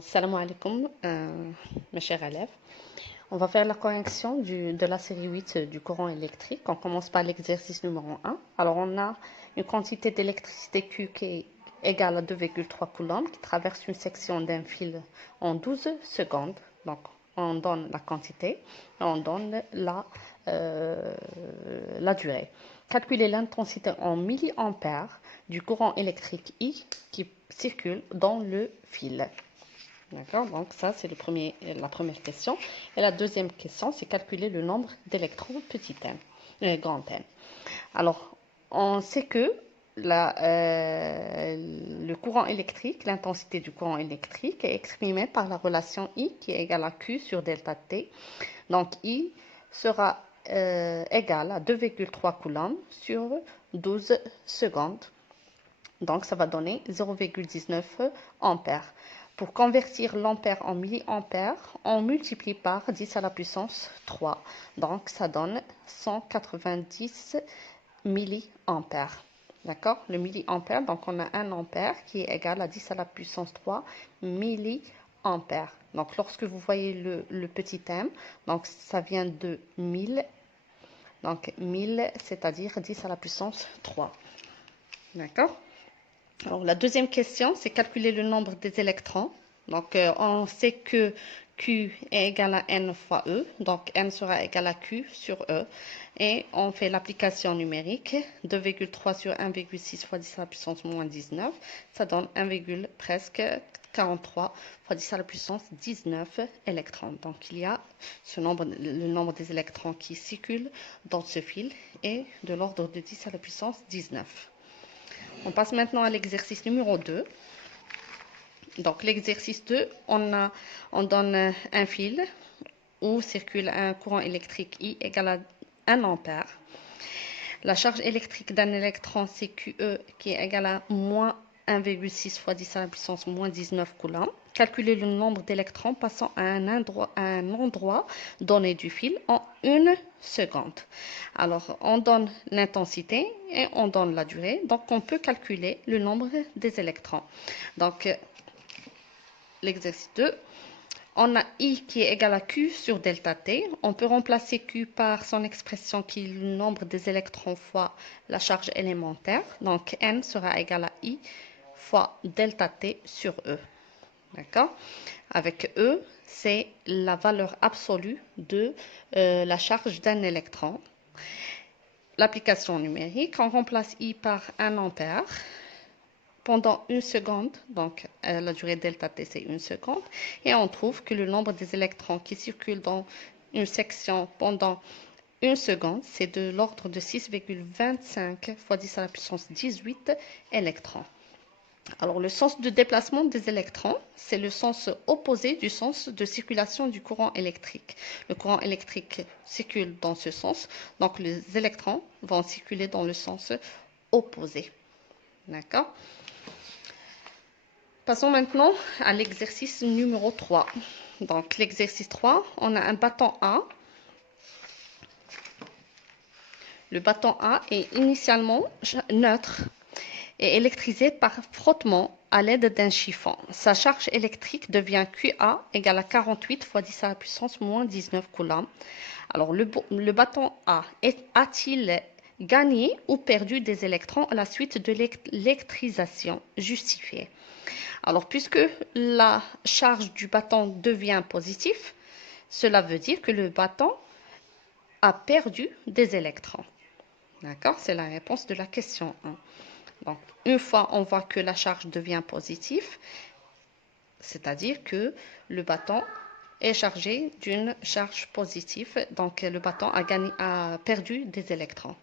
Salam alaikum, mes chers élèves. On va faire la correction de la série 8 du courant électrique. On commence par l'exercice numéro 1. Alors, on a une quantité d'électricité Q qui est égale à 2,3 coulombs qui traverse une section d'un fil en 12 secondes. Donc, on donne la quantité et on donne la durée. Calculer l'intensité en milliampères du courant électrique I qui circule dans le fil. D'accord, donc ça c'est la première question. Et la deuxième question, c'est calculer le nombre d'électrons petit n, grand n. Alors, on sait que le courant électrique, l'intensité du courant électrique est exprimée par la relation I qui est égale à Q sur delta T. Donc, I sera égal à 2,3 coulombs sur 12 secondes. Donc, ça va donner 0,19 ampères. Pour convertir l'ampère en milliampère, on multiplie par 10 à la puissance 3. Donc, ça donne 190 milliampères. D'accord? Le milliampère, donc on a 1 ampère qui est égal à 10 à la puissance 3 milliampères. Donc, lorsque vous voyez le petit m, donc ça vient de 1000. Donc, 1000, c'est-à-dire 10 à la puissance 3. D'accord? Alors, la deuxième question, c'est calculer le nombre des électrons. Donc, on sait que Q est égal à N fois E. Donc, N sera égal à Q sur E. Et on fait l'application numérique. 2,3 sur 1,6 fois 10 à la puissance moins 19. Ça donne 1, presque 43 fois 10 à la puissance 19 électrons. Donc, il y a le nombre des électrons qui circulent dans ce fil est de l'ordre de 10 à la puissance 19. On passe maintenant à l'exercice numéro 2. Donc, l'exercice 2, on donne un fil où circule un courant électrique I égal à 1 ampère. La charge électrique d'un électron, c'est QE qui est égal à moins 1,6 fois 10 à la puissance moins 19 coulombs. Calculer le nombre d'électrons passant à un endroit donné du fil en 1 seconde. Alors, on donne l'intensité et on donne la durée. Donc, on peut calculer le nombre des électrons. Donc, l'exercice 2. On a I qui est égal à Q sur delta T. On peut remplacer Q par son expression qui est le nombre des électrons fois la charge élémentaire. Donc, N sera égal à I fois delta T sur E. D'accord? Avec E, c'est la valeur absolue de la charge d'un électron. L'application numérique, on remplace I par 1 ampère pendant 1 seconde, donc la durée delta T c'est 1 seconde, et on trouve que le nombre des électrons qui circulent dans une section pendant 1 seconde, c'est de l'ordre de 6,25 fois 10 à la puissance 18 électrons. Alors, le sens de déplacement des électrons, c'est le sens opposé du sens de circulation du courant électrique. Le courant électrique circule dans ce sens, donc les électrons vont circuler dans le sens opposé. D'accord? Passons maintenant à l'exercice numéro 3. Donc, l'exercice 3, on a un bâton A. Le bâton A est initialement neutre et électrisé par frottement à l'aide d'un chiffon. Sa charge électrique devient QA égale à 48 fois 10 à la puissance moins 19 coulombs. Alors, le bâton A a-t-il gagné ou perdu des électrons à la suite de l'électrisation justifiée? Alors, puisque la charge du bâton devient positive, cela veut dire que le bâton a perdu des électrons. D'accord? C'est la réponse de la question 1. Donc, une fois on voit que la charge devient positive, c'est-à-dire que le bâton est chargé d'une charge positive, donc le bâton a perdu des électrons.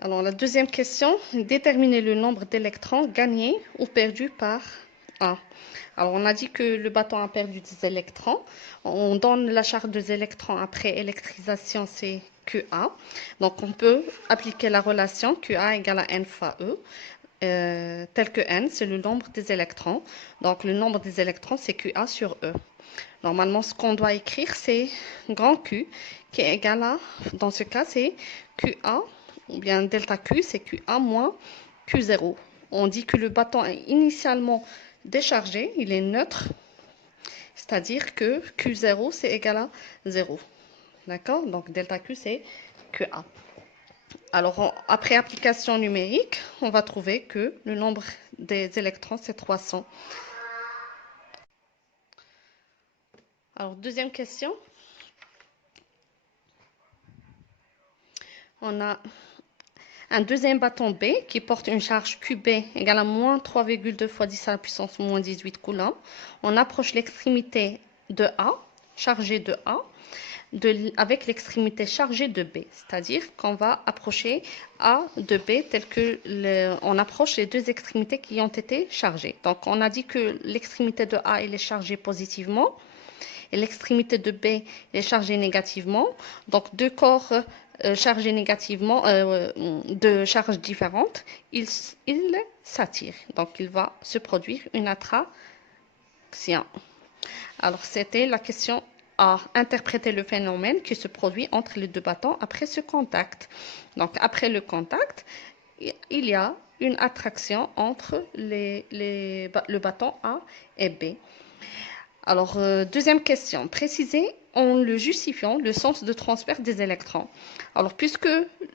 Alors, la deuxième question, déterminer le nombre d'électrons gagnés ou perdus par A. Alors, on a dit que le bâton a perdu des électrons. On donne la charge des électrons après électrisation, c'est QA. Donc, on peut appliquer la relation QA égale à N fois E. Tel que N, c'est le nombre des électrons. Donc, le nombre des électrons, c'est QA sur E. Normalement, ce qu'on doit écrire, c'est grand Q qui est égal à, dans ce cas, c'est QA, ou bien delta Q, c'est QA moins Q0. On dit que le bâton est initialement déchargé, il est neutre, c'est-à-dire que Q0 c'est égal à 0. D'accord? Donc delta Q c'est QA. Alors après application numérique, on va trouver que le nombre des électrons c'est 300. Alors deuxième question. On a un deuxième bâton B qui porte une charge QB égale à moins 3,2 fois 10 à la puissance moins 18 coulombs. On approche l'extrémité de A, chargée de A, avec l'extrémité chargée de B. C'est-à-dire qu'on va approcher A de B tel que on approche les deux extrémités qui ont été chargées. Donc on a dit que l'extrémité de A elle est chargée positivement et l'extrémité de B est chargée négativement. Donc deux corps chargés négativement, de charges différentes, ils s'attirent. Donc il va se produire une attraction. Alors c'était la question A. Interpréter le phénomène qui se produit entre les deux bâtons après ce contact. Donc après le contact, il y a une attraction entre le bâton A et B. Alors, deuxième question. Préciser en le justifiant le sens de transfert des électrons. Alors, puisque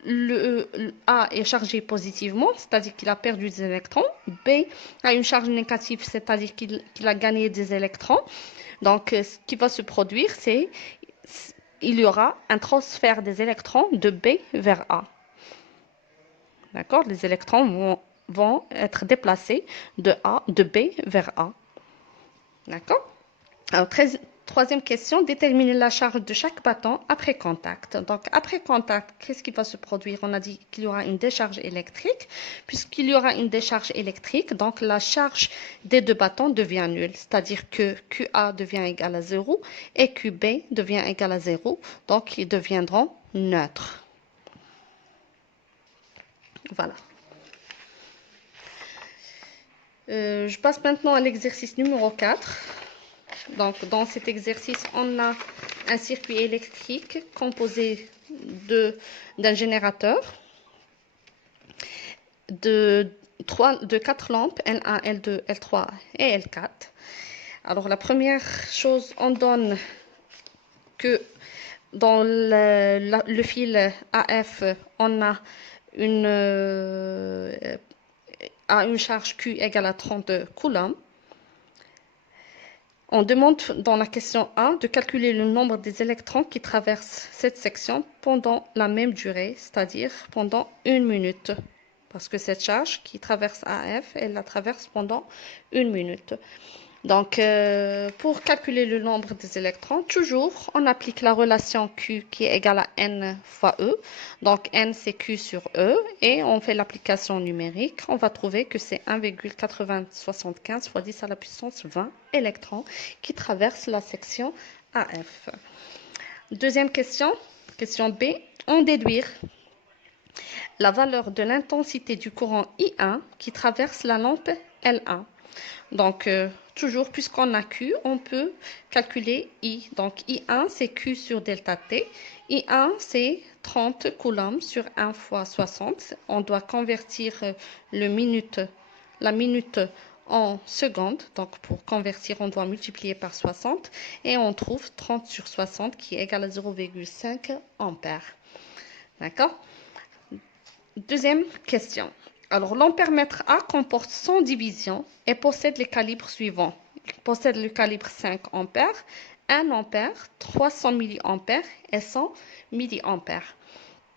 le A est chargé positivement, c'est-à-dire qu'il a perdu des électrons, B a une charge négative, c'est-à-dire qu'il a gagné des électrons. Donc, ce qui va se produire, c'est il y aura un transfert des électrons de B vers A. D'accord? Les électrons vont être déplacés de B vers A. D'accord? Alors, troisième question, déterminer la charge de chaque bâton après contact. Donc, après contact, qu'est-ce qui va se produire? On a dit qu'il y aura une décharge électrique. Puisqu'il y aura une décharge électrique, donc la charge des deux bâtons devient nulle. C'est-à-dire que QA devient égal à 0 et QB devient égal à 0. Donc, ils deviendront neutres. Voilà. Je passe maintenant à l'exercice numéro 4. Donc, dans cet exercice, on a un circuit électrique composé d'un générateur, de 4 lampes, L1, L2, L3 et L4. Alors, la première chose, on donne que dans le fil AF, on a une charge Q égale à 32 coulombs. On demande dans la question A de calculer le nombre des électrons qui traversent cette section pendant la même durée, c'est-à-dire pendant 1 minute. Parce que cette charge qui traverse AF, elle la traverse pendant 1 minute. Donc, pour calculer le nombre des électrons, toujours, on applique la relation Q qui est égale à N fois E. Donc, N, c'est Q sur E. Et on fait l'application numérique. On va trouver que c'est 1,8075 fois 10 à la puissance 20 électrons qui traversent la section AF. Deuxième question, question B. En déduire la valeur de l'intensité du courant I1 qui traverse la lampe L1. Donc, toujours, puisqu'on a Q, on peut calculer I. Donc, I1, c'est Q sur delta T. I1, c'est 30 coulombs sur 1 fois 60. On doit convertir la minute en secondes. Donc, pour convertir, on doit multiplier par 60. Et on trouve 30 sur 60 qui est égal à 0,5 ampères. D'accord? Deuxième question. Alors, l'ampèremètre A comporte 100 divisions et possède les calibres suivants. Il possède le calibre 5 ampères, 1 ampère, 300 milliampères et 100 milliampères.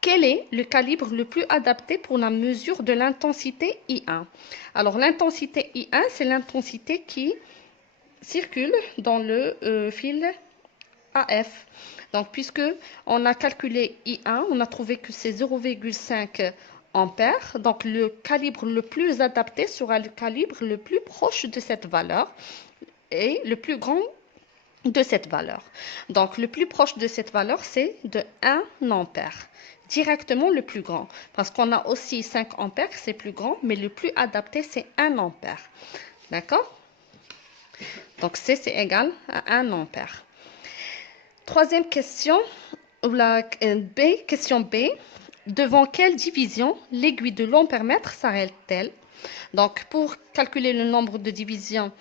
Quel est le calibre le plus adapté pour la mesure de l'intensité I1? Alors, l'intensité I1, c'est l'intensité qui circule dans le fil AF. Donc, puisque on a calculé I1, on a trouvé que c'est 0,5 ampères. Donc, le calibre le plus adapté sera le calibre le plus proche de cette valeur et le plus grand de cette valeur. Donc, le plus proche de cette valeur, c'est de 1 ampère. Directement le plus grand. Parce qu'on a aussi 5 ampères, c'est plus grand, mais le plus adapté, c'est 1 ampère. D'accord? Donc, C, c'est égal à 1 ampère. Troisième question, question B. Devant quelle division l'aiguille de l'ampèremètre s'arrête-t-elle? Donc, pour calculer le nombre de divisions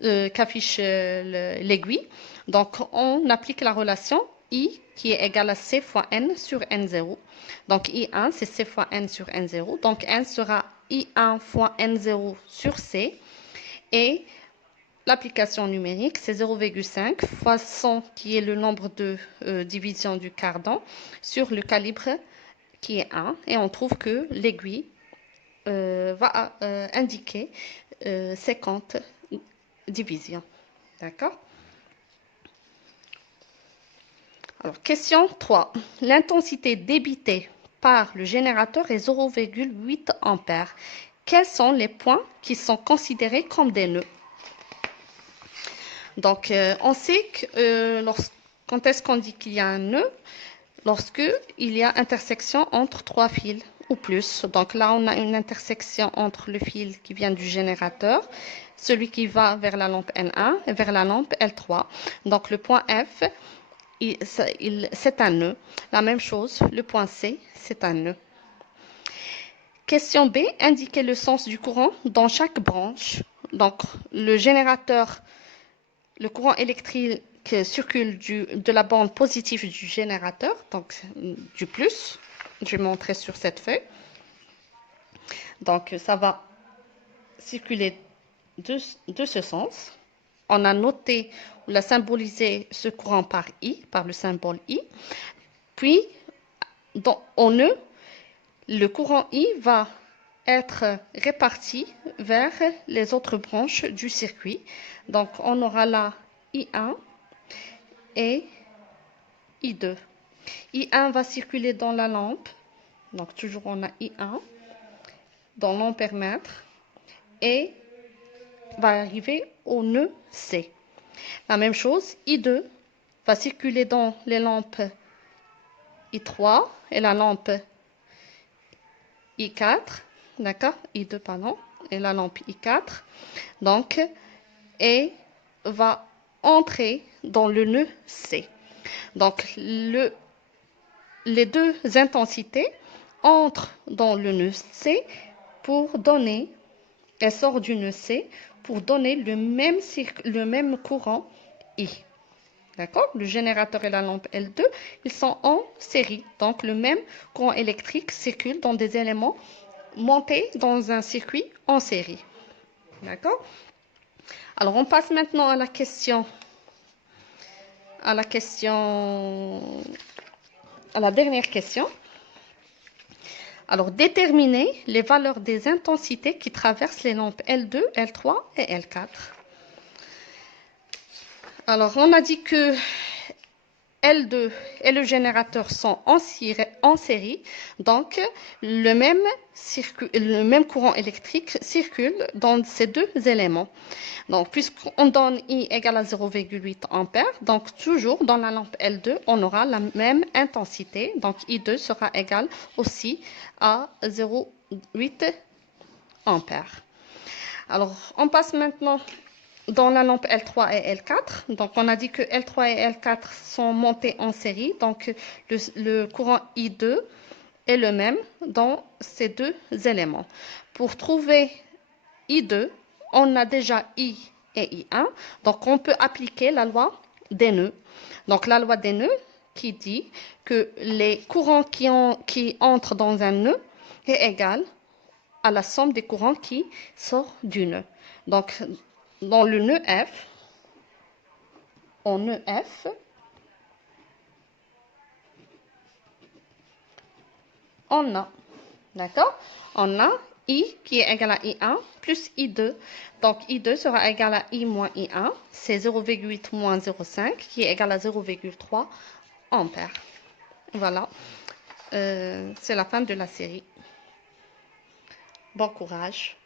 qu'affiche l'aiguille, donc on applique la relation I qui est égale à C fois N sur N0. Donc, I1, c'est C fois N sur N0. Donc, N sera I1 fois N0 sur C. Et l'application numérique, c'est 0,5 fois 100, qui est le nombre de divisions du cardan, sur le calibre qui est 1. Et on trouve que l'aiguille va indiquer 50 divisions. D'accord? Alors, question 3. L'intensité débitée par le générateur est 0,8 ampères. Quels sont les points qui sont considérés comme des nœuds? Donc, on sait que quand est-ce qu'on dit qu'il y a un nœud? Lorsque il y a intersection entre trois fils ou plus. Donc là, on a une intersection entre le fil qui vient du générateur, celui qui va vers la lampe N1 et vers la lampe L3. Donc le point F, c'est un nœud. La même chose, le point C, c'est un nœud. Question B, indiquez le sens du courant dans chaque branche. Donc le générateur, le courant électrique circule de la bande positive du générateur, donc du plus. Je vais montrer sur cette feuille. Donc, ça va circuler de ce sens. On a noté, on a symbolisé ce courant par I, par le symbole I. Puis, en E, le courant I va être réparti vers les autres branches du circuit. Donc, on aura là I1 et I2. I1 va circuler dans la lampe. Donc, toujours on a I1 dans l'ampèremètre et va arriver au nœud C. La même chose, I2 va circuler dans les lampes I3 et la lampe I4. D'accord? I2, pardon. Et la lampe I4. Donc, et va entrer dans le nœud C. Donc, les deux intensités entrent dans le nœud C pour donner, elle sort du nœud C pour donner le même courant I. D'accord? Le générateur et la lampe L2, ils sont en série. Donc, le même courant électrique circule dans des éléments montés dans un circuit en série. D'accord? Alors, on passe maintenant à la dernière question. Alors, déterminer les valeurs des intensités qui traversent les lampes L2, L3 et L4. Alors, on a dit que L2 et le générateur sont en série, donc le même courant électrique circule dans ces deux éléments. Donc, puisqu'on donne I égale à 0,8 ampères, donc toujours dans la lampe L2, on aura la même intensité. Donc, I2 sera égal aussi à 0,8 ampères. Alors, on passe maintenant dans la lampe L3 et L4. Donc, on a dit que L3 et L4 sont montés en série. Donc, le courant I2 est le même dans ces deux éléments. Pour trouver I2, on a déjà I et I1. Donc, on peut appliquer la loi des nœuds. Donc, la loi des nœuds qui dit que les courants qui entrent dans un nœud est égal à la somme des courants qui sortent du nœud. Donc, dans le nœud F, en nœud F, on a, d'accord? On a I qui est égal à I1 plus I2. Donc, I2 sera égal à I moins I1. C'est 0,8 moins 0,5 qui est égal à 0,3 ampères. Voilà. C'est la fin de la série. Bon courage.